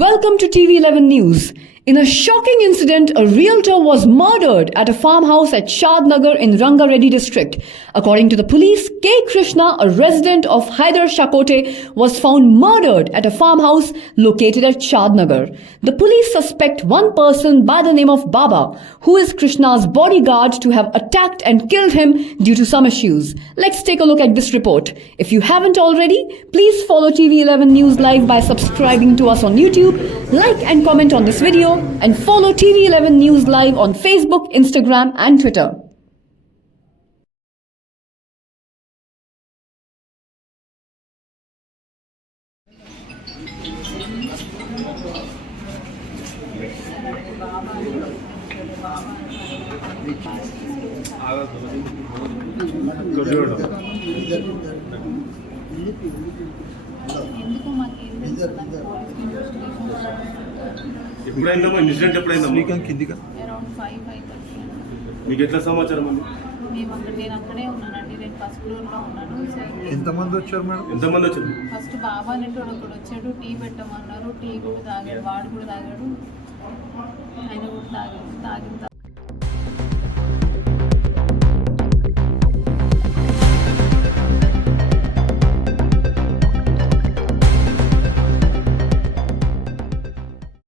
Welcome to TV11 News. In a shocking incident, a realtor was murdered at a farmhouse at Shadnagar in Rangareddy district. According to the police, K. Krishna, a resident of Hyder Shakote, was found murdered at a farmhouse located at Shadnagar. The police suspect one person by the name of Baba, who is Krishna's bodyguard, to have attacked and killed him due to some issues. Let's take a look at this report. If you haven't already, please follow TV11 News Live by subscribing to us on YouTube, like and comment on this video, and follow TV11 News Live on Facebook, Instagram and Twitter. ఎప్పుడైందమ్మా incident ఎప్పుడైందమ్మా around 5:30 మీకు ఎట్లా సమాచారం అండి? నేను అక్కడే ఉన్నానండి. నేను ఫస్ట్ ఫ్లోర్లో ఉన్నాను. ఎంతమంది వచ్చారు మేడం? ఎంతమంది వచ్చారు? ఫస్ట్ బాబా అనేటోడు ఒకడు వచ్చాడు. టీ పెట్టమన్నారు. టీ కూడా తాగాడు. వాడు కూడా తాగాడు. ఆయన కూడా తాగిన